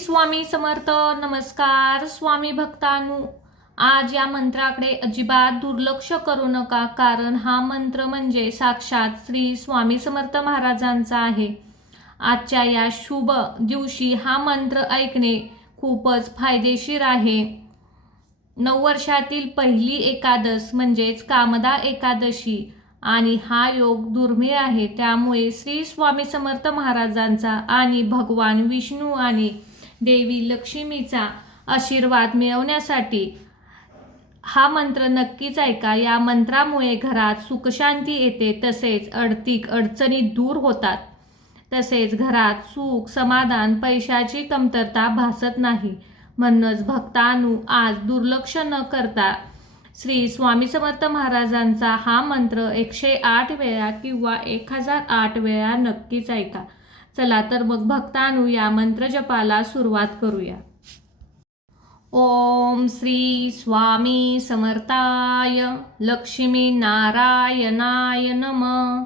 स्वामी समर्थ. नमस्कार स्वामी भक्तांनो. आज या मंत्राकडे अजिबात दुर्लक्ष करू नका, कारण हा मंत्र म्हणजे साक्षात श्री स्वामी समर्थ महाराजांचा आहे. आजच्या या शुभ दिवशी हा मंत्र ऐकणे खूपच फायदेशीर आहे. नववर्षातील पहिली एकादश म्हणजेच कामदा एकादशी आणि हा योग दुर्मिळ आहे. त्यामुळे श्री स्वामी समर्थ महाराजांचा आणि भगवान विष्णू आणि देवी लक्ष्मीचा आशीर्वाद मिळवण्यासाठी हा मंत्र नक्कीच ऐका. या मंत्रामुळे घरात सुखशांती येते, तसेच आर्थिक अडचणी दूर होतात. तसेच घरात सुख, समाधान, पैशाची कमतरता भासत नाही. म्हणूनच भक्तांनो, आज दुर्लक्ष न करता श्री स्वामी समर्थ महाराजांचा हा मंत्र 108 वेळा किंवा 1008 वेळा नक्कीच ऐका. चला तर मग भक्तांनो, या मंत्र जपाला सुरुवात करूया. ओम श्री स्वामी समर्थाय लक्ष्मी नारायणाय नमः.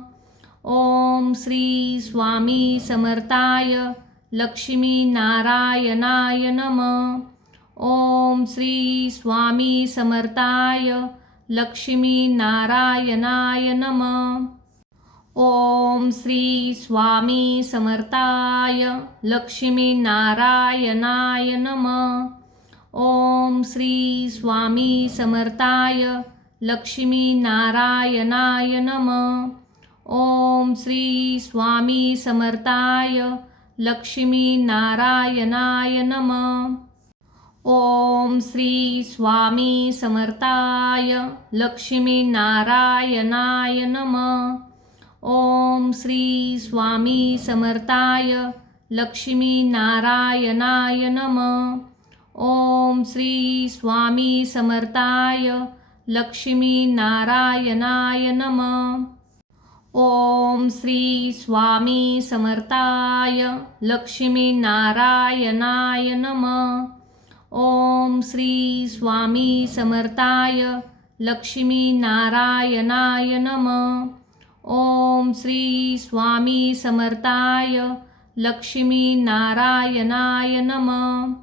ओम श्री स्वामी समर्थाय लक्ष्मी नारायणाय नमः. ओम श्री स्वामी समर्थाय लक्ष्मी नारायणाय नमः. ओम श्री स्वामी समर्थाय लक्ष्मी नारायणाय नमः. ओम श्री स्वामी समर्थाय लक्ष्मी नारायणाय नमः. ओम श्री स्वामी समर्थाय लक्ष्मी नारायणाय नमः. ओम श्री स्वामी समर्थाय लक्ष्मी नारायणाय नमः. ओम श्री स्वामी समर्थाय लक्ष्मी नारायणाय नमः. ओम श्री स्वामी समर्थाय लक्ष्मी नारायणाय नमः. ओम श्री स्वामी समर्थाय लक्ष्मी नारायणाय नमः. ओम श्री स्वामी समर्थाय लक्ष्मी नारायणाय नमः. ओम श्री स्वामी समर्थाय लक्ष्मी नारायणाय नमः.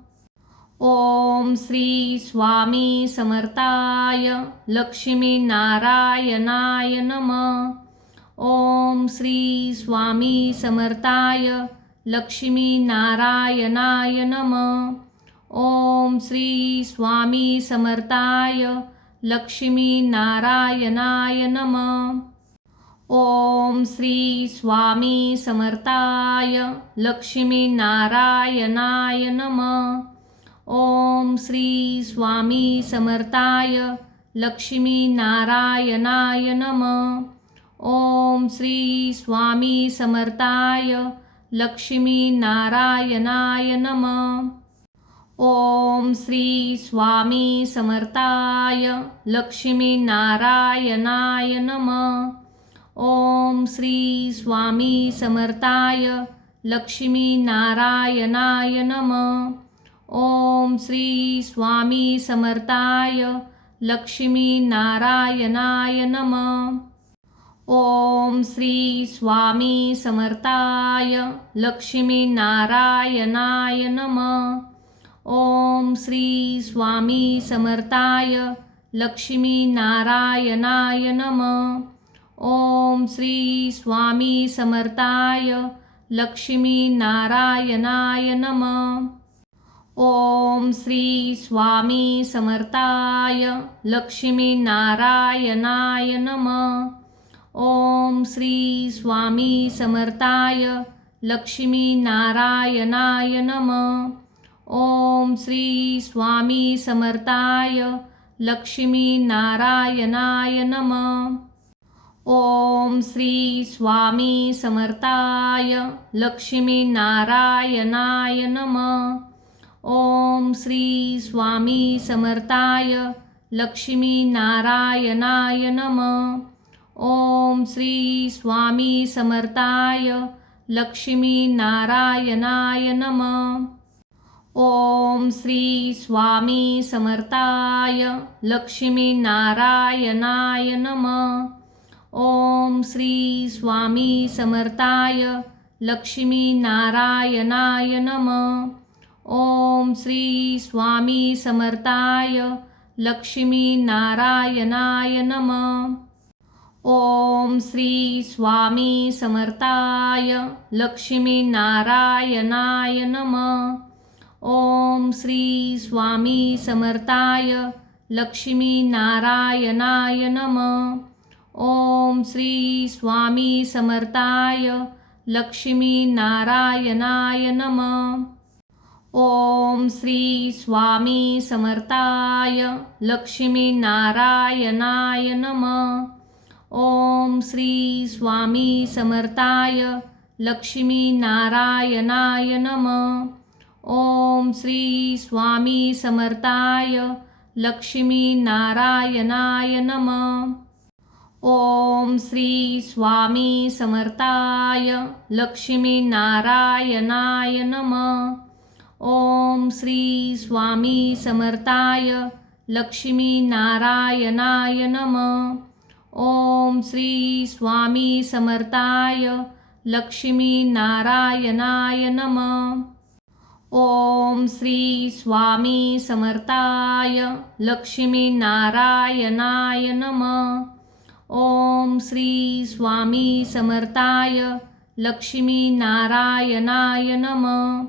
ओम श्री स्वामी समर्थाय लक्ष्मी नारायणाय नमः. ओम श्री स्वामी समर्थाय लक्ष्मी नारायणाय नमः. ओम श्री स्वामी समर्थाय लक्ष्मी नारायणाय नमः. ओम श्री स्वामी समर्थाय लक्ष्मी नारायणाय नमः. ओम श्री स्वामी समर्थाय लक्ष्मी नारायणाय नमः. ओम श्री स्वामी समर्थाय लक्ष्मी नारायणाय नमः. ओम श्री स्वामी समर्थाय लक्ष्मी नारायणाय नमः. ओम श्री स्वामी समर्थाय लक्ष्मी नारायणाय नमः. ओम श्री स्वामी समर्थाय लक्ष्मी नारायणाय नमः. ओम श्री स्वामी समर्थाय लक्ष्मी नारायणाय नमः. ओम श्री स्वामी समर्थाय लक्ष्मी नारायणाय नमः. ओम श्री स्वामी समर्थाय लक्ष्मी नारायणाय नमः. ओम श्री स्वामी समर्थाय लक्ष्मी नारायणाय नमः. ओम श्री स्वामी समर्थाय लक्ष्मी नारायणाय नमः. ओम श्री स्वामी समर्थाय लक्ष्मी नारायणाय नमः. ओम श्री स्वामी समर्थाय लक्ष्मी नारायणाय नमः. ओम श्री स्वामी समर्थाय लक्ष्मी नारायणाय नमः. ओम श्री स्वामी समर्थाय लक्ष्मी नारायणाय नमः. ओम श्री स्वामी समर्थाय लक्ष्मी नारायणाय नमः. ओम श्री स्वामी समर्थाय लक्ष्मी नारायणाय नमः. ओम श्री स्वामी समर्थाय लक्ष्मी नारायणाय नमः। ओम श्री स्वामी समर्थाय लक्ष्मी नारायणाय नमः। ओम श्री स्वामी समर्थाय लक्ष्मी नारायणाय नमः। ओम श्री स्वामी समर्थाय लक्ष्मी नारायणाय नमः। ओम श्री स्वामी समर्थाय लक्ष्मी नारायणाय नमः। ओम श्री स्वामी समर्थाय लक्ष्मी नारायणाय नमः। ओम श्री स्वामी समर्थाय लक्ष्मी नारायणाय नमः। ओम श्री स्वामी समर्थाय लक्ष्मी नारायणाय नमः। ओम श्री स्वामी समर्थाय लक्ष्मी नारायणाय नमः। ओम श्री स्वामी समर्थाय लक्ष्मी नारायणाय नमः। ओम श्री स्वामी समर्थाय लक्ष्मी नारायणाय नमः। ओम श्री स्वामी समर्थाय लक्ष्मी नारायणाय नमः।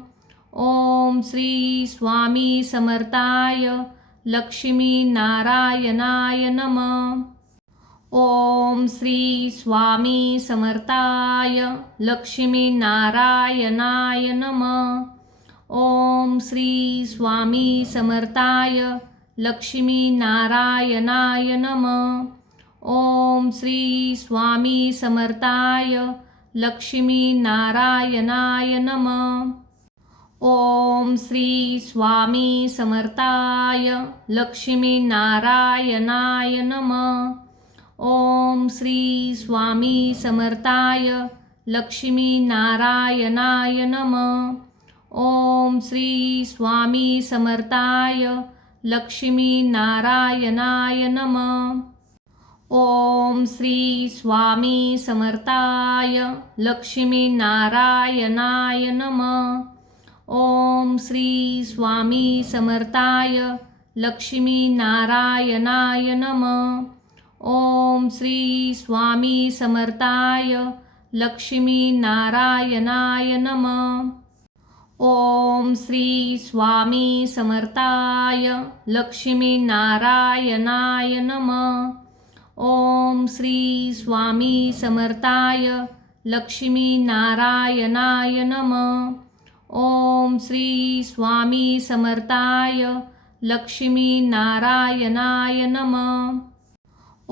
ओम श्री स्वामी समर्थाय लक्ष्मी नारायणाय नमः। ओम श्री स्वामी समर्थाय लक्ष्मी नारायणाय नमः। ओम श्री स्वामी समर्थाय लक्ष्मी नारायणाय नमः। ओम श्री स्वामी समर्थाय लक्ष्मी नारायणाय नमः। ओम श्री स्वामी समर्थाय लक्ष्मी नारायणाय नमः। ओम श्री स्वामी समर्थाय लक्ष्मी नारायणाय नमः। ओम श्री स्वामी समर्थाय लक्ष्मी नारायणाय नमः। ओम श्री स्वामी समर्थाय लक्ष्मी नारायणाय नमः। ओम श्री स्वामी समर्थाय लक्ष्मी नारायणाय नमः। ओम श्री स्वामी समर्थाय लक्ष्मी नारायणाय नमः। ओम श्री स्वामी समर्थाय लक्ष्मी नारायणाय नमः। ओम श्री स्वामी समर्थाय लक्ष्मी नारायणाय नमः। ओम श्री स्वामी समर्थाय लक्ष्मी नारायणाय नमः।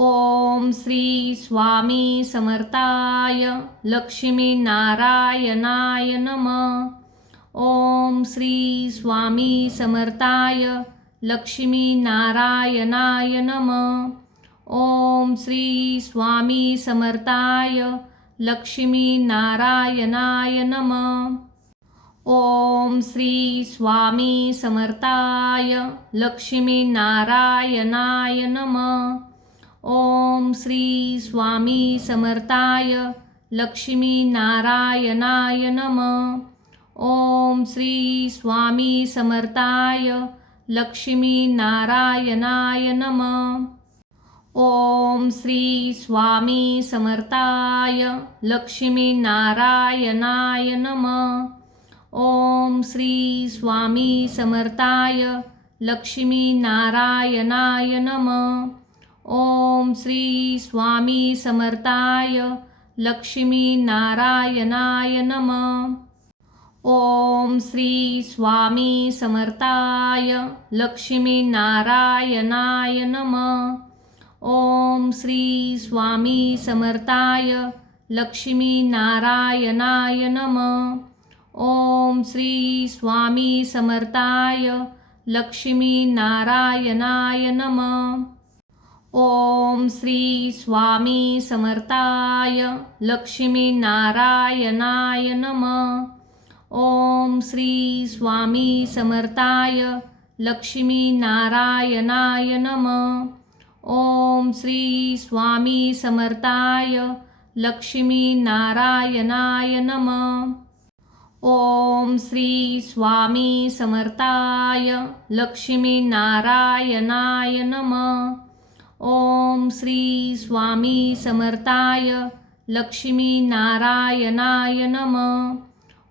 ओम श्री स्वामी समर्थाय लक्ष्मी नारायणाय नमः। ओम श्री स्वामी समर्थाय लक्ष्मी नारायणाय नमः। ओम श्री स्वामी समर्थाय लक्ष्मी नारायणाय नमः। ओम श्री स्वामी समर्थाय लक्ष्मी नारायणाय नमः। ओम श्री स्वामी समर्थाय लक्ष्मी नारायणाय नमः। ओम श्री स्वामी समर्थाय लक्ष्मी नारायणाय नमः। ओम श्री स्वामी समर्थाय लक्ष्मी नारायणाय नमः। ओम श्री स्वामी समर्थाय लक्ष्मी नारायणाय नमः। ओम श्री स्वामी समर्थाय लक्ष्मी नारायणाय नमः। ओम श्री स्वामी समर्थाय लक्ष्मी नारायणाय नमः। ओम श्री स्वामी समर्थाय लक्ष्मी नारायणाय नमः। ओम श्री स्वामी समर्थाय लक्ष्मी नारायणाय नमः। ओम श्री स्वामी समर्थाय लक्ष्मी नारायणाय नमः। ओम श्री स्वामी समर्थाय लक्ष्मी नारायणाय नमः। ओम श्री स्वामी समर्थाय लक्ष्मी नारायणाय नमः। ओम श्री स्वामी समर्थाय लक्ष्मी नारायणाय नमः. ओम श्री स्वामी समर्थाय लक्ष्मी नारायणाय नमः.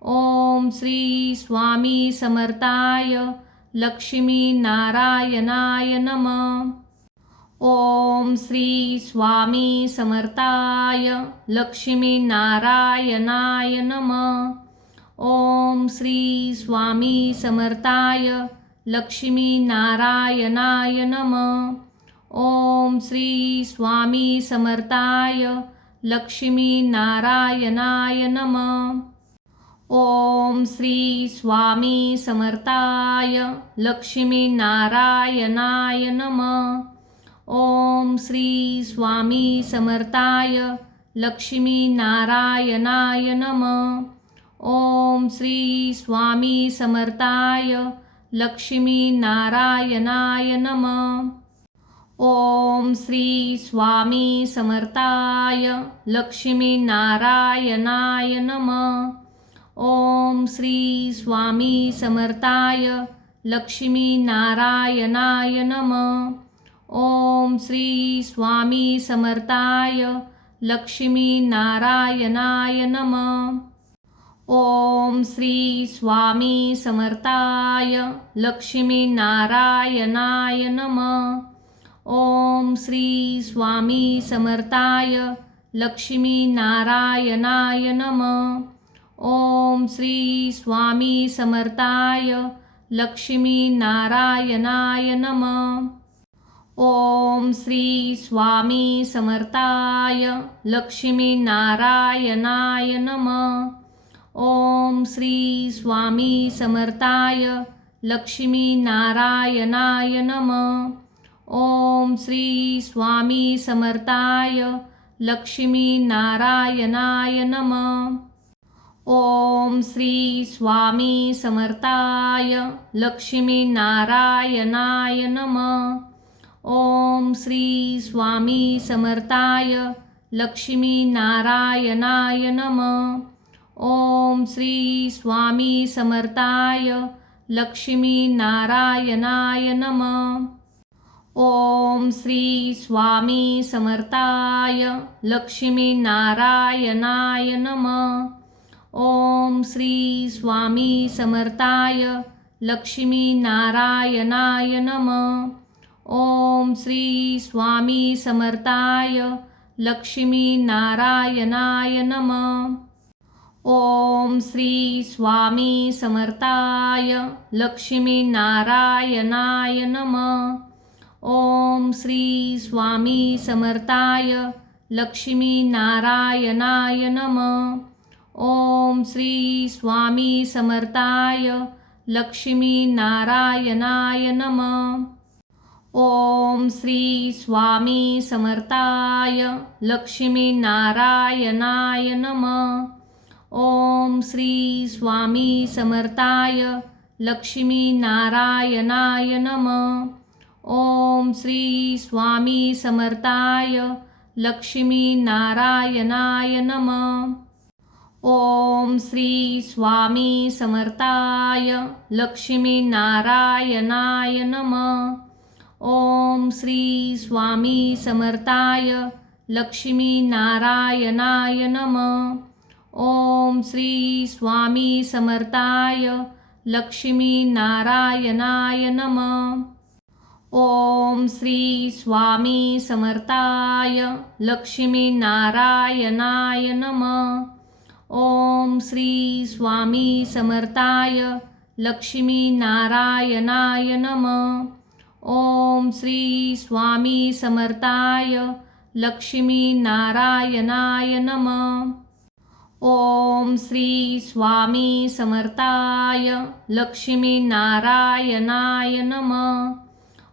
ओम श्री स्वामी समर्थाय लक्ष्मी नारायणाय नमः. ओम श्री स्वामी समर्थाय लक्ष्मी नारायणाय नमः. ओम श्री स्वामी समर्थाय लक्ष्मी नारायणाय नमः. ओम श्री स्वामी समर्थाय लक्ष्मी नारायणाय नमः. ओम श्री स्वामी समर्थाय लक्ष्मी नारायणाय नमः. ओम श्री स्वामी समर्थाय लक्ष्मी नारायणाय नमः. ओम श्री स्वामी समर्थाय लक्ष्मी नारायणाय नमः. ओम श्री स्वामी समर्थाय लक्ष्मी नारायणाय नमः. ओम श्री स्वामी समर्थाय लक्ष्मी नारायणाय नमः. ओम श्री स्वामी समर्थाय लक्ष्मी नारायणाय नमः. ओम श्री स्वामी समर्थाय लक्ष्मी नारायणाय नमः. ओम श्री स्वामी समर्थाय लक्ष्मी नारायणाय नमः. ओम श्री स्वामी समर्थाय लक्ष्मी नारायणाय नमः. ओम श्री स्वामी समर्थाय लक्ष्मी नारायणाय नमः. ओम श्री स्वामी समर्थाय लक्ष्मी नारायणाय नमः. ओम श्री स्वामी समर्थाय लक्ष्मी नारायणाय नमः. ओम श्री स्वामी समर्थाय लक्ष्मी नारायणाय नमः. ओम श्री स्वामी समर्थाय लक्ष्मी नारायणाय नमः. ओम श्री स्वामी समर्थाय लक्ष्मी नारायणाय नमः. ओम श्री स्वामी समर्थाय लक्ष्मी नारायणाय नमः. ओम श्री स्वामी समर्थाय लक्ष्मी नारायणाय नमः. ओम श्री स्वामी समर्थाय लक्ष्मी नारायणाय नमः. ओम श्री स्वामी समर्थाय लक्ष्मी नारायणाय नमः. ओम श्री स्वामी समर्थाय लक्ष्मी नारायणाय नमः. ओम श्री स्वामी समर्थाय लक्ष्मी नारायणाय नमः. ओम श्री स्वामी समर्थाय लक्ष्मी नारायणाय नमः. ओम श्री स्वामी समर्थाय लक्ष्मी नारायणाय नमः. ओम श्री स्वामी समर्थाय लक्ष्मी नारायणाय नमः. ओम श्री स्वामी समर्थाय लक्ष्मी नारायणाय नमः. ओम श्री स्वामी समर्थाय लक्ष्मी नारायणाय नमः. ओम श्री स्वामी समर्थाय लक्ष्मी नारायणाय नमः. ओम श्री स्वामी समर्थाय लक्ष्मी नारायणाय नमः. ओम श्री स्वामी समर्थाय लक्ष्मी नारायणाय नमः. ओम श्री स्वामी समर्थाय लक्ष्मी नारायणाय नमः. ओम श्री स्वामी समर्थाय लक्ष्मी नारायणाय नमः.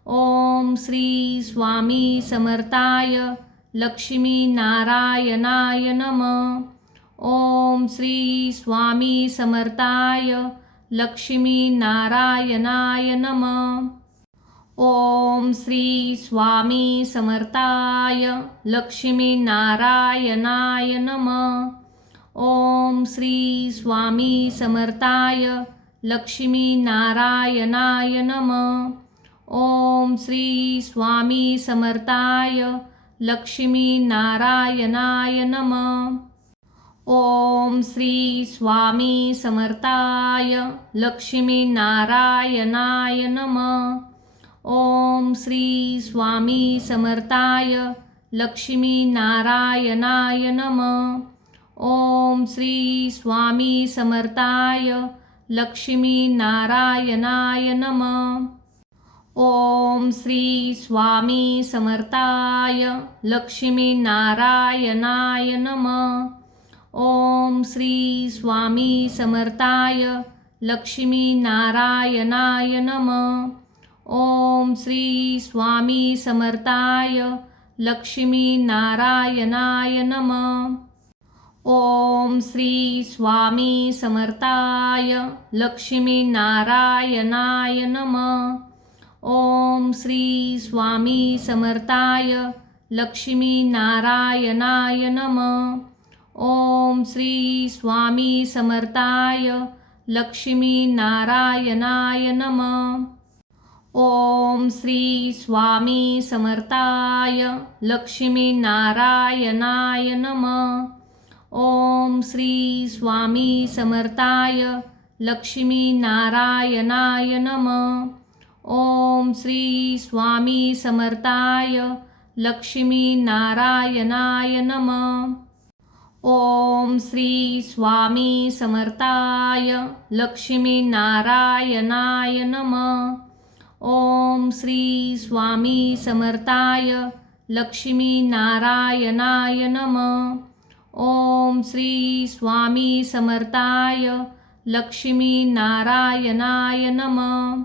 ओम श्री स्वामी समर्थाय लक्ष्मी नारायणाय नमः. ओम श्री स्वामी समर्थाय लक्ष्मी नारायणाय नमः. ओम श्री स्वामी समर्थाय लक्ष्मी नारायणाय नमः. ओम ओम श्री स्वामी समर्थाय लक्ष्मी नारायणाय नमः. ओम श्री स्वामी समर्थाय लक्ष्मी नारायणाय नमः. ओम श्री स्वामी समर्थाय लक्ष्मी नारायणाय नमः. ओम श्री स्वामी समर्थाय लक्ष्मी नारायणाय नमः. ओम श्री स्वामी समर्थाय लक्ष्मी नारायणाय नमः. ओम श्री स्वामी समर्थाय लक्ष्मी नारायणाय नमः. ओम श्री स्वामी समर्थाय लक्ष्मी नारायणाय नमः. ओम श्री स्वामी समर्थाय लक्ष्मी नारायणाय नमः. ओम श्री स्वामी समर्थाय लक्ष्मी नारायणाय नमः. ओम श्री स्वामी समर्थाय लक्ष्मी नारायणाय नमः. ओम श्री स्वामी समर्थाय लक्ष्मी नारायणाय नमः. ओम श्री स्वामी समर्थाय लक्ष्मी नारायणाय नमः. ओम श्री स्वामी समर्थाय लक्ष्मी नारायणाय नमः. ओम श्री स्वामी समर्थाय लक्ष्मी नारायणाय नमः. ओम श्री स्वामी समर्थाय लक्ष्मी नारायणाय नमः. ओम श्री स्वामी समर्थाय लक्ष्मी नारायणाय नमः. ओम श्री स्वामी समर्थाय लक्ष्मी नारायणाय नमः.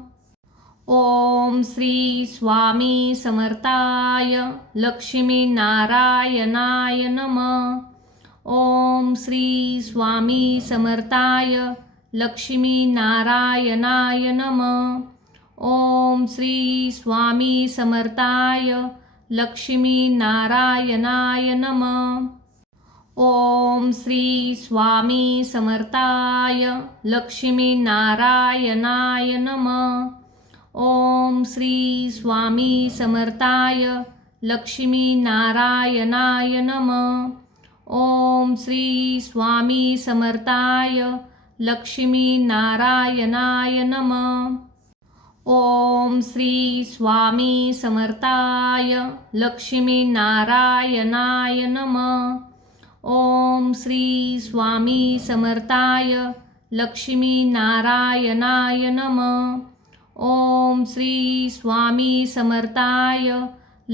ओम श्री स्वामी समर्थाय लक्ष्मी नारायणाय नमः. ओम श्री स्वामी समर्थाय लक्ष्मी नारायणाय नमः. ओम श्री स्वामी समर्थाय लक्ष्मी नारायणाय नमः. ओम श्री स्वामी समर्थाय लक्ष्मी नारायणाय नमः. ओम श्री स्वामी समर्थाय लक्ष्मी नारायणाय नमः. ओम श्री स्वामी समर्थाय लक्ष्मी नारायणाय नमः. ओम श्री स्वामी समर्थाय लक्ष्मी नारायणाय नमः. ओम श्री स्वामी समर्थाय लक्ष्मी नारायणाय नमः. ओम श्री स्वामी समर्थाय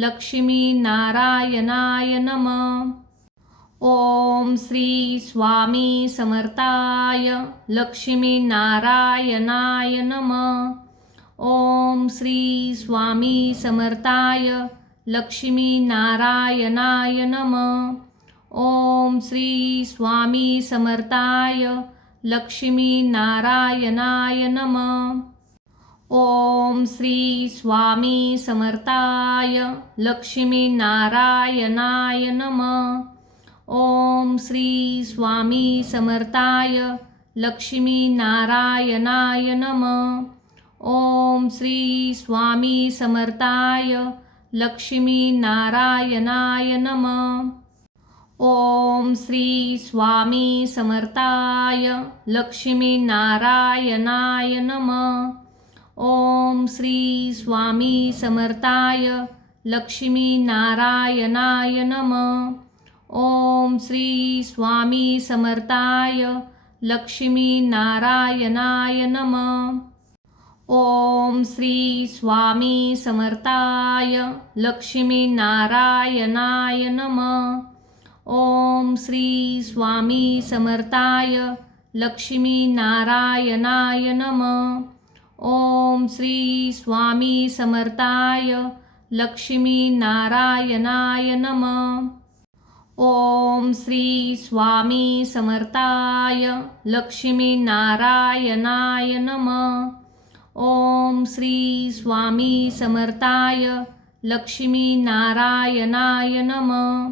लक्ष्मी नारायणाय नमः. ओम श्री स्वामी समर्थाय लक्ष्मी नारायणाय नमः. ओम श्री स्वामी समर्थाय लक्ष्मी नारायणाय नमः. ओम श्री स्वामी समर्थाय लक्ष्मी नारायणाय नमः. ओम श्री स्वामी समर्थाय लक्ष्मी नारायणाय नमः. ओम श्री स्वामी समर्थाय लक्ष्मी नारायणाय नमः. ओम श्री स्वामी समर्थाय लक्ष्मी नारायणाय नमः. ओम श्री स्वामी समर्थाय लक्ष्मी नारायणाय नमः. ओम श्री स्वामी समर्थाय लक्ष्मी नारायणाय नमः. ओम श्री स्वामी समर्थाय लक्ष्मी नारायणाय नमः. ओम श्री स्वामी समर्थाय लक्ष्मी नारायणाय नमः. ओम श्री स्वामी समर्थाय लक्ष्मी नारायणाय नमः. ओम श्री स्वामी समर्थाय लक्ष्मी नारायणाय नमः. ओम श्री स्वामी समर्थाय लक्ष्मी नारायणाय नमः. ओम श्री स्वामी समर्थाय लक्ष्मी नारायणाय नमः.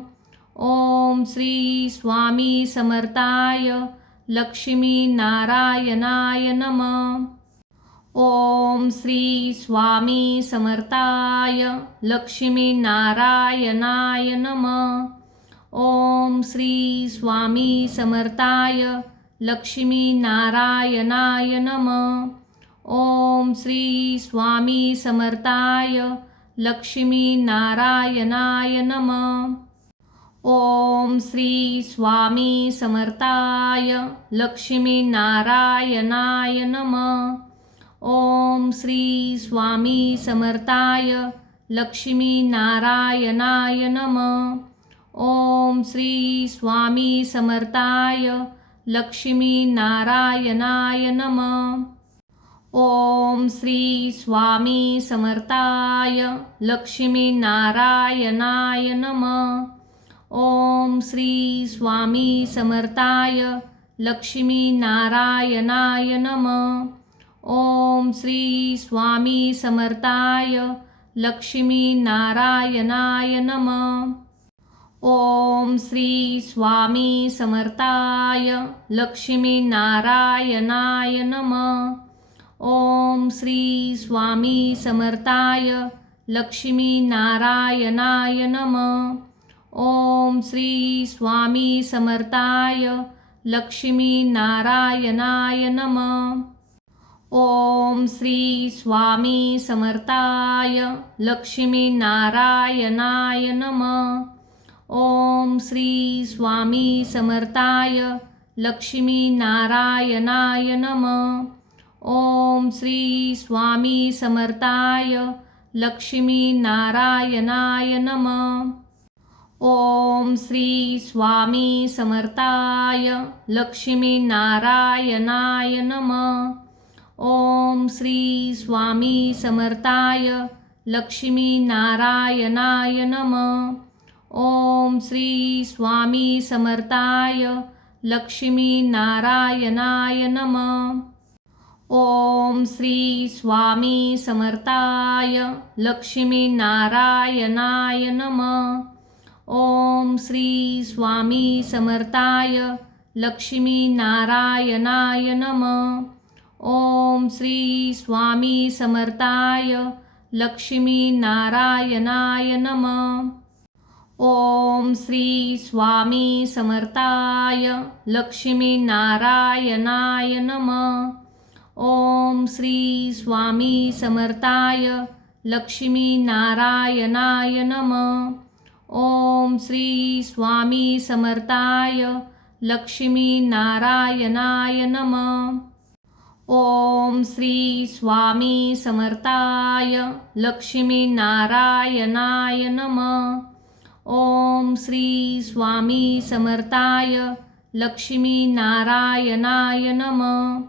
ओम श्री स्वामी समर्थाय लक्ष्मीनारायणाय नमः. ओम श्री स्वामी समर्थाय लक्ष्मीनारायणाय नमः. ओम श्री स्वामी समर्थाय लक्ष्मीनारायणाय नमः. ओम श्री स्वामी समर्थाय लक्ष्मीनारायणाय नमः. ओम श्री स्वामी समर्थाय लक्ष्मीनारायणाय नमः. ओम श्री स्वामी समर्थाय लक्ष्मीनारायणाय नमः. ओम श्री स्वामी समर्थाय लक्ष्मीनारायणाय नमः. ओम श्री स्वामी समर्थाय लक्ष्मीनारायणाय नमः. ओम श्री स्वामी समर्थाय लक्ष्मीनारायणाय नमः. ओम श्री स्वामी समर्थाय लक्ष्मीनारायणाय नमः. ओम श्री स्वामी समर्थाय लक्ष्मीनारायणाय नमः. ओम श्री स्वामी समर्थाय लक्ष्मीनारायणाय नमः. ओम श्री स्वामी समर्थाय लक्ष्मीनारायणाय नमः. ओम श्री स्वामी समर्थाय लक्ष्मीनारायणाय नमः. ओम श्री स्वामी समर्थाय लक्ष्मीनारायणाय नमः. ओम श्री स्वामी समर्थाय लक्ष्मीनारायणाय नमः. ओम श्री स्वामी समर्थाय लक्ष्मीनारायणाय नमः. ओम श्री स्वामी समर्थाय लक्ष्मीनारायणाय नमः. ओम श्री स्वामी समर्थाय लक्ष्मीनारायणाय नमः. ओम श्री स्वामी समर्थाय लक्ष्मीनारायणाय नमः. ओम श्री स्वामी समर्थाय लक्ष्मीनारायणाय नमः. ओम श्री स्वामी समर्थाय लक्ष्मीनारायणाय नमः. ओम श्री स्वामी समर्थाय लक्ष्मीनारायणाय नमः. ओम श्री स्वामी समर्थाय लक्ष्मीनारायणाय नमः. ओम श्री स्वामी समर्थाय लक्ष्मीनारायणाय नमः. ओम श्री स्वामी समर्थाय लक्ष्मीनारायणाय नमः. ओम श्री स्वामी समर्थाय लक्ष्मीनारायणाय नमः.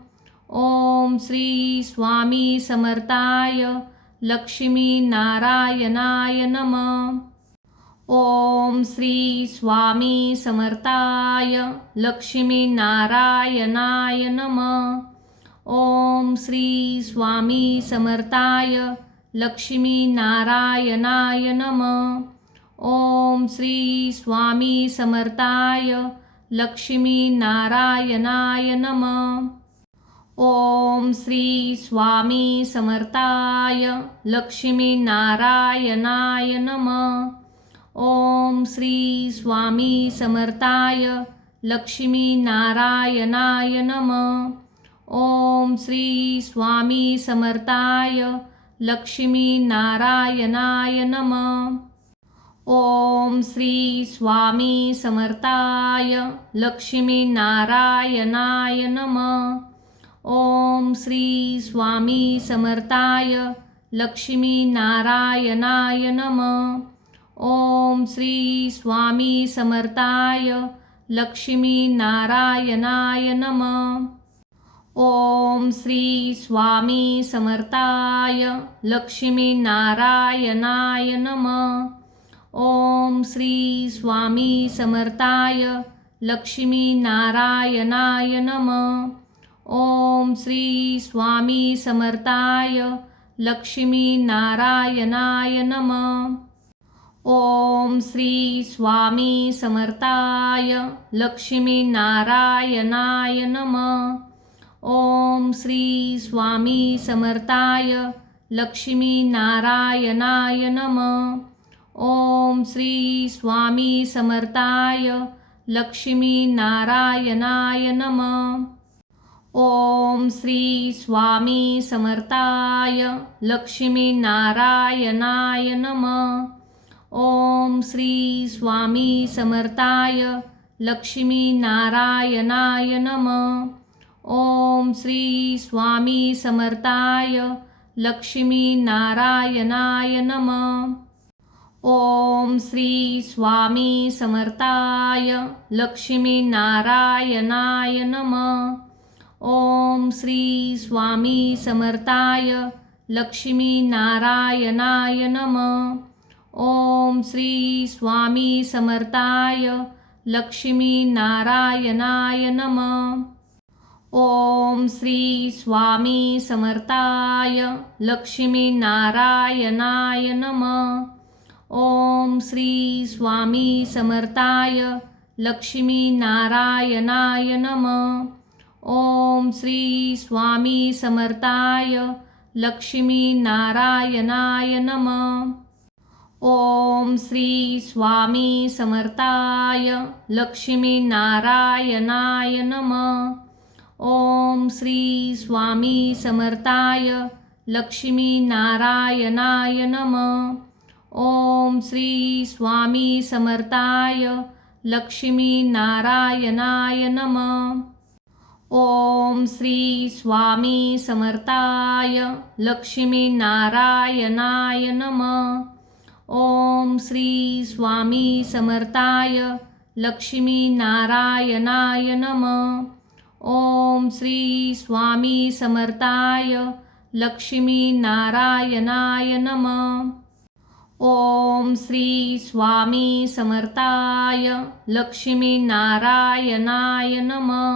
ओम श्री स्वामी समर्थाय लक्ष्मीनारायणाय नमः. ओम श्री स्वामी समर्थाय लक्ष्मीनारायणाय नमः. ओम श्री स्वामी समर्थाय लक्ष्मीनारायणाय नमः. ओम श्री स्वामी समर्थाय लक्ष्मीनारायणाय नमः. ओम श्री स्वामी समर्थाय लक्ष्मीनारायणाय नमः. ओम श्री स्वामी समर्थाय लक्ष्मीनारायणाय नमः. ओम श्री स्वामी समर्थाय लक्ष्मीनारायणाय नमः. ओम श्री स्वामी समर्थाय लक्ष्मीनारायणाय नमः. ओम श्री स्वामी समर्थाय लक्ष्मीनारायणाय नमः. ओम श्री स्वामी समर्थाय लक्ष्मीनारायणाय नमः. ओम श्री स्वामी समर्थाय लक्ष्मीनारायणाय नमः. ओम श्री स्वामी समर्थाय लक्ष्मीनारायणाय नमः. ओम श्री स्वामी समर्थाय लक्ष्मीनारायणाय नमः. ओम श्री स्वामी समर्थाय लक्ष्मी नारायणाय नमः. ओम श्री स्वामी समर्थाय लक्ष्मी नारायणाय नमः. ओम श्री स्वामी समर्थाय लक्ष्मी नारायणाय नमः. ओम श्री स्वामी समर्थाय लक्ष्मी नारायणाय नमः. ओम श्री स्वामी समर्थाय लक्ष्मी नारायणाय नमः. ओम श्री स्वामी समर्थाय लक्ष्मी नारायणाय नमः. ओम श्री स्वामी समर्थाय लक्ष्मी नारायणाय नमः. ओम श्री स्वामी समर्थाय लक्ष्मी नारायणाय नमः. ओम श्री स्वामी समर्थाय लक्ष्मी नारायणाय नमः. ओम श्री स्वामी समर्थाय लक्ष्मी नारायणाय नमः. ओम श्री स्वामी समर्थाय लक्ष्मी नारायणाय नमः. ओम श्री स्वामी समर्थाय लक्ष्मी नारायणाय नमः. ओम श्री स्वामी समर्थाय लक्ष्मी नारायणाय नमः. ओम श्री स्वामी समर्थाय लक्ष्मी नारायणाय नमः. ओम श्री स्वामी समर्थाय लक्ष्मी नारायणाय नमः. ओम श्री स्वामी समर्थाय लक्ष्मी नारायणाय नमः. ओम श्री स्वामी समर्थाय लक्ष्मी नारायणाय नमः. ओम श्री स्वामी समर्थाय लक्ष्मी नारायणाय नमः. ओम श्री स्वामी समर्थाय लक्ष्मी नारायणाय नमः.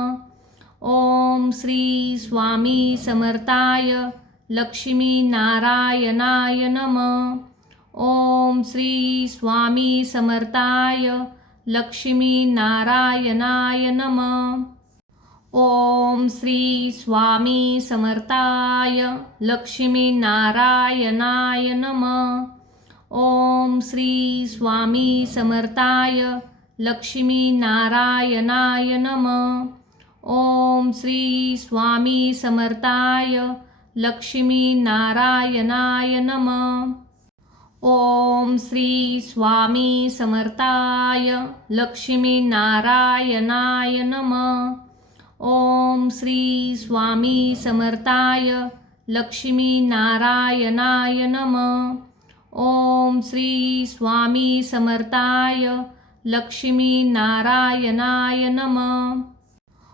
ओम श्री स्वामी समर्थाय लक्ष्मी नारायणाय नमः. ओम श्री स्वामी समर्थाय लक्ष्मी नारायणाय नमः. ओम श्री स्वामी समर्थाय लक्ष्मी नारायणाय नमः. ओम श्री स्वामी समर्थाय लक्ष्मी नारायणाय नमः. ओम श्री स्वामी समर्थाय लक्ष्मी नारायणाय नमः. ओम श्री स्वामी समर्थाय लक्ष्मी नारायणाय नमः. ओम श्री स्वामी समर्थाय लक्ष्मी नारायणाय नमः. ओम श्री स्वामी समर्थाय लक्ष्मी नारायणाय नमः.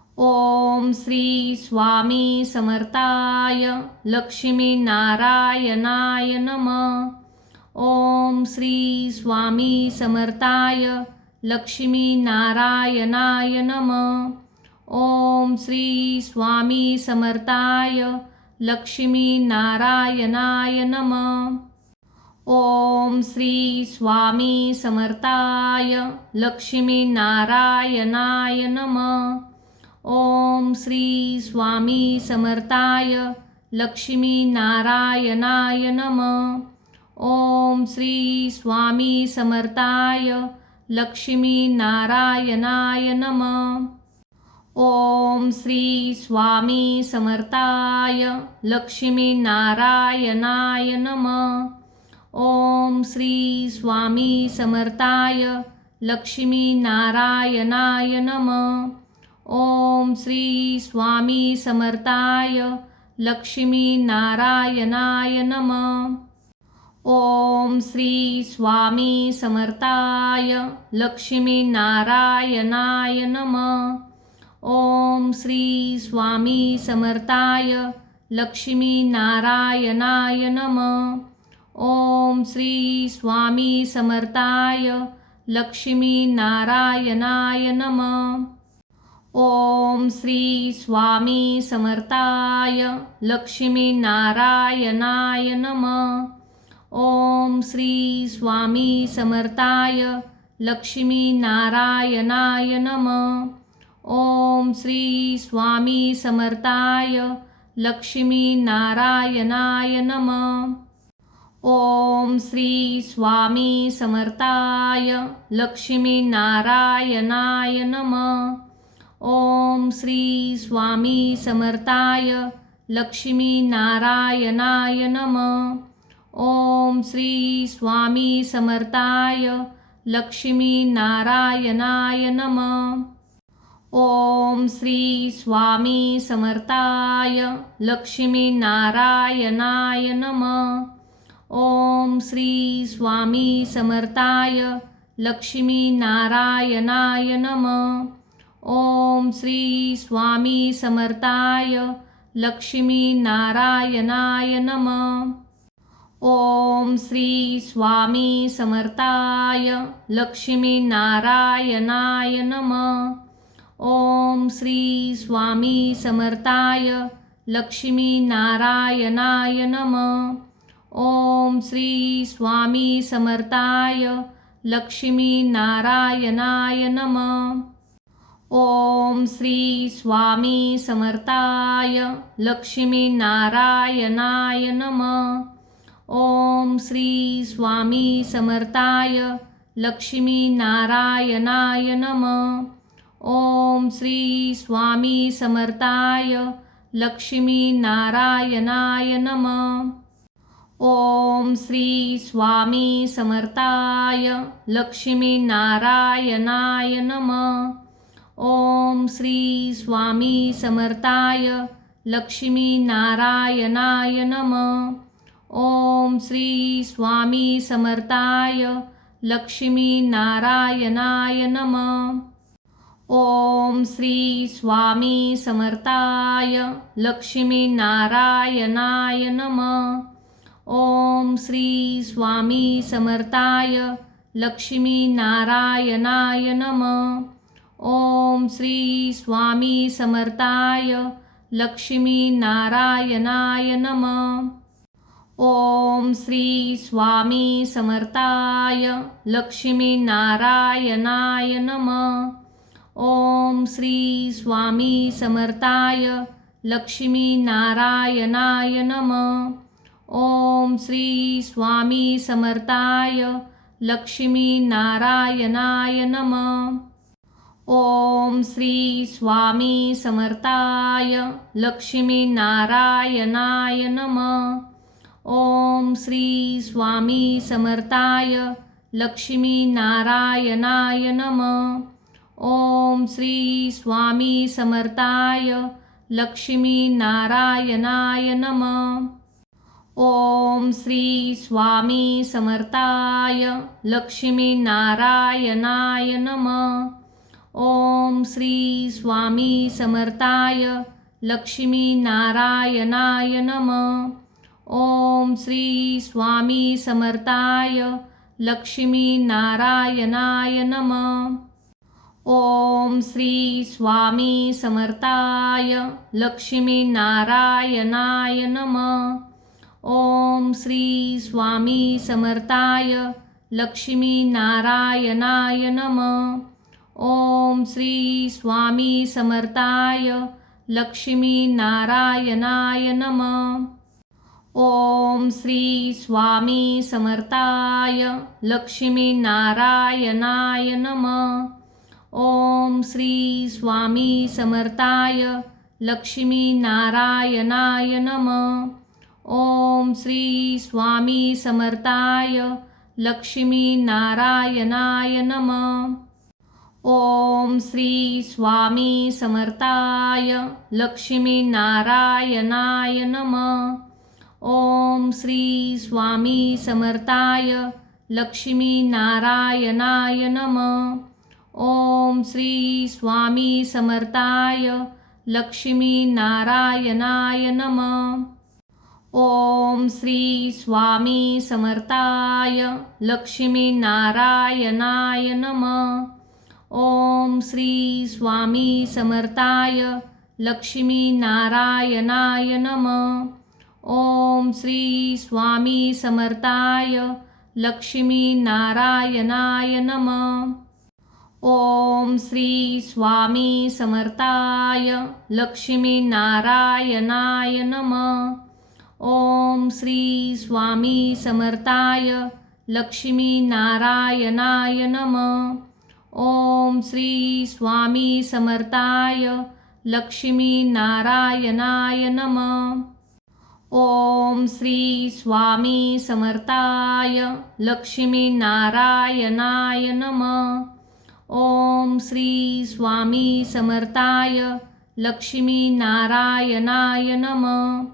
ओम श्री स्वामी समर्थाय लक्ष्मी नारायणाय नमः. ओम श्री स्वामी समर्थाय लक्ष्मी नारायणाय नमः. ओम श्री स्वामी समर्थाय लक्ष्मी नारायणाय नमः. ओम श्री स्वामी समर्थाय लक्ष्मी नारायणाय नमः. ओम श्री स्वामी समर्थाय लक्ष्मी नारायणाय नमः. ओम श्री स्वामी समर्थाय लक्ष्मी नारायणाय नमः. ओम श्री स्वामी समर्थाय लक्ष्मी नारायणाय नमः. ओम श्री स्वामी समर्थाय लक्ष्मी नारायणाय नमः. ओम श्री स्वामी समर्थाय लक्ष्मी नारायणाय नमः. ओम श्री स्वामी समर्थाय लक्ष्मी नारायणाय नमः. ओम श्री स्वामी समर्थाय लक्ष्मी नारायणाय नमः. ओम श्री स्वामी समर्थाय लक्ष्मी नारायणाय नमः. ओम श्री स्वामी समर्थाय लक्ष्मी नारायणाय नमः. ओम श्री स्वामी समर्थाय लक्ष्मी नारायणाय नमः. ओम श्री स्वामी समर्थाय लक्ष्मी नारायणाय नमः. ओम श्री स्वामी समर्थाय लक्ष्मी नारायणाय नमः. ओम श्री स्वामी समर्थाय लक्ष्मी नारायणाय नमः. ओम श्री स्वामी समर्थाय लक्ष्मी नारायणाय नमः. ओम श्री स्वामी समर्थाय लक्ष्मी नारायणाय नमः. ओम श्री स्वामी समर्थाय लक्ष्मी नारायणाय नमः. ओम श्री स्वामी समर्थाय लक्ष्मी नारायणाय नमः. ओम श्री स्वामी समर्थाय लक्ष्मी नारायणाय नमः. ओम श्री स्वामी समर्थाय लक्ष्मी नारायणाय नमः. ओम श्री स्वामी समर्थाय लक्ष्मी नारायणाय नमः. ओम श्री स्वामी समर्थाय लक्ष्मी नारायणाय नमः. ओम श्री स्वामी समर्थाय लक्ष्मी नारायणाय नमः. ओम श्री स्वामी समर्थाय लक्ष्मी नारायणाय नमः. ओम श्री स्वामी समर्थाय लक्ष्मी नारायणाय नमः. ओम श्री स्वामी समर्थाय लक्ष्मी नारायणाय नमः. ओम श्री स्वामी समर्थाय लक्ष्मी नारायणाय नमः. ओम श्री स्वामी समर्थाय लक्ष्मी नारायणाय नमः. ओम श्री स्वामी समर्थाय लक्ष्मी नारायणाय नमः. ओम श्री स्वामी समर्थाय लक्ष्मी नारायणाय नमः. ओम श्री स्वामी समर्थाय लक्ष्मी नारायणाय नमः. ओम श्री स्वामी समर्थाय लक्ष्मी नारायणाय नमः. ओम श्री स्वामी समर्थाय लक्ष्मी नारायणाय नमः. ओम श्री स्वामी समर्थाय लक्ष्मी नारायणाय नमः. ओम श्री स्वामी समर्थाय लक्ष्मी नारायणाय नमः. ओम श्री स्वामी समर्थाय लक्ष्मी नारायणाय नमः. ओम श्री स्वामी समर्थाय लक्ष्मी नारायणाय नमः. ओम श्री स्वामी समर्थाय लक्ष्मी नारायणाय नमः. ओम श्री स्वामी समर्थाय लक्ष्मी नारायणाय नमः. ओम श्री स्वामी समर्थाय लक्ष्मी नारायणाय नमः. ओम श्री स्वामी समर्थाय लक्ष्मी नारायणाय नमः. ओम श्री स्वामी समर्थाय लक्ष्मी नारायणाय नमः. ओम श्री स्वामी समर्थाय लक्ष्मी नारायणाय नमः. ओम श्री स्वामी समर्थाय लक्ष्मी नारायणाय नमः. ओम श्री स्वामी समर्थाय लक्ष्मी नारायणाय नमः. ओम श्री स्वामी समर्थाय लक्ष्मी नारायणाय नमः. ओम श्री स्वामी समर्थाय लक्ष्मी नारायणाय नमः. ओम श्री स्वामी समर्थाय लक्ष्मी नारायणाय नमः. ओम श्री स्वामी समर्थाय लक्ष्मी नारायणाय नमः. ओम श्री स्वामी समर्थाय लक्ष्मी नारायणाय नमः. ओम श्री स्वामी समर्थाय लक्ष्मी नारायणाय नमः. ओम श्री स्वामी समर्थाय लक्ष्मी नारायणाय नमः. ओम श्री स्वामी समर्थाय लक्ष्मी नारायणाय नमः. ओम श्री स्वामी समर्थाय लक्ष्मी नारायणाय नमः. ओम श्री स्वामी समर्थाय लक्ष्मी नारायणाय नमः. ओम श्री स्वामी समर्थाय लक्ष्मी नारायणाय नमः.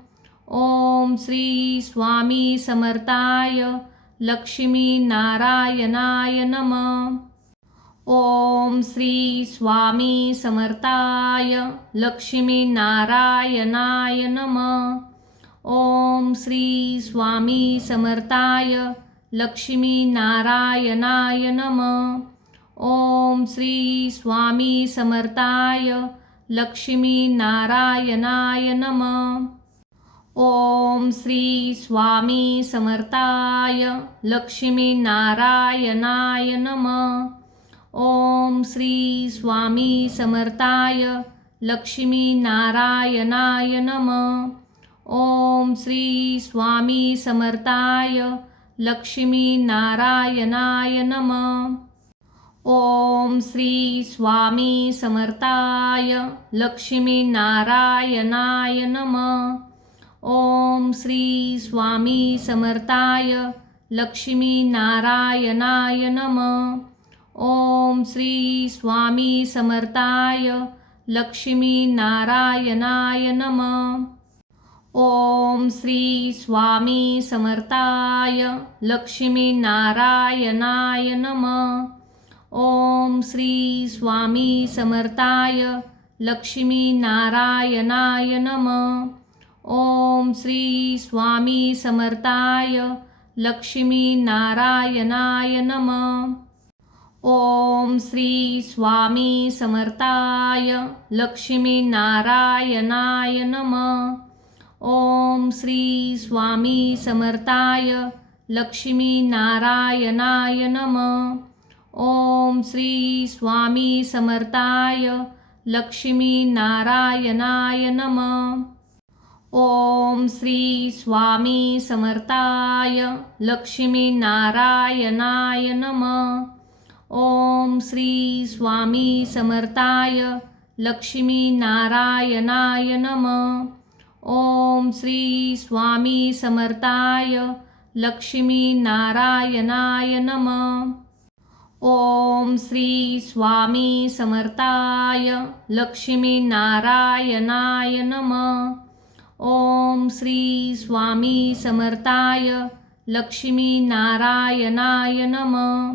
ओम श्री स्वामी समर्थाय लक्ष्मी नारायणाय नमः. ओम श्री स्वामी समर्थाय लक्ष्मी नारायणाय नमः. ओम श्री स्वामी समर्थाय लक्ष्मी नारायणाय नमः. ओम श्री स्वामी समर्थाय लक्ष्मी नारायणाय नमः. ओम श्री स्वामी समर्थाय लक्ष्मी नारायणाय नमः. ओम श्री स्वामी समर्थाय लक्ष्मी नारायणाय नमः. ओम श्री स्वामी समर्थाय लक्ष्मी नारायणाय नमः. ओम श्री स्वामी समर्थाय लक्ष्मी नारायणाय नमः. ओम श्री स्वामी समर्थाय लक्ष्मी नारायणाय नमः. ओम श्री स्वामी समर्थाय लक्ष्मी नारायणाय नमः. ओम श्री स्वामी समर्थाय लक्ष्मी नारायणाय नमः. ओम श्री स्वामी समर्थाय लक्ष्मी नारायणाय नमः. ओम श्री स्वामी समर्थाय लक्ष्मी नारायणाय नमः. ओम श्री स्वामी समर्थाय लक्ष्मी नारायणाय नमः. ओम श्री स्वामी समर्थाय लक्ष्मी नारायणाय नमः. ओम श्री स्वामी समर्थाय लक्ष्मी नारायणाय नमः. ओम श्री स्वामी समर्थाय लक्ष्मी नारायणाय नमः. ओम श्री स्वामी समर्थाय लक्ष्मी नारायणाय नमः. ओम श्री स्वामी समर्थाय लक्ष्मी नारायणाय नमः. ओम श्री स्वामी समर्थाय लक्ष्मी नारायणाय नमः. ओम श्री स्वामी समर्थाय लक्ष्मी नारायणाय नमः.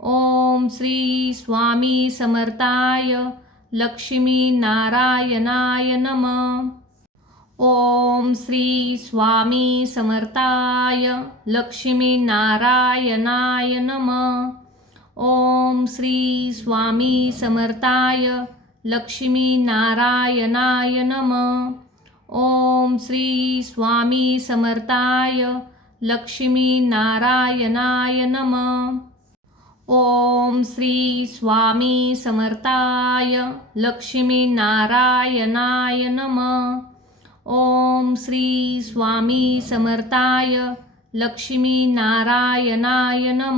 ओम श्री स्वामी समर्थाय लक्ष्मी नारायणाय नमः. ओम श्री स्वामी समर्थाय लक्ष्मी नारायणाय नमः. ओम श्री स्वामी समर्थाय लक्ष्मी नारायणाय नमः. ओम श्री स्वामी समर्थाय लक्ष्मी नारायणाय नमः. ओम श्री स्वामी समर्थाय लक्ष्मी नारायणाय नमः. ओम श्री स्वामी समर्थाय लक्ष्मी नारायणाय नमः.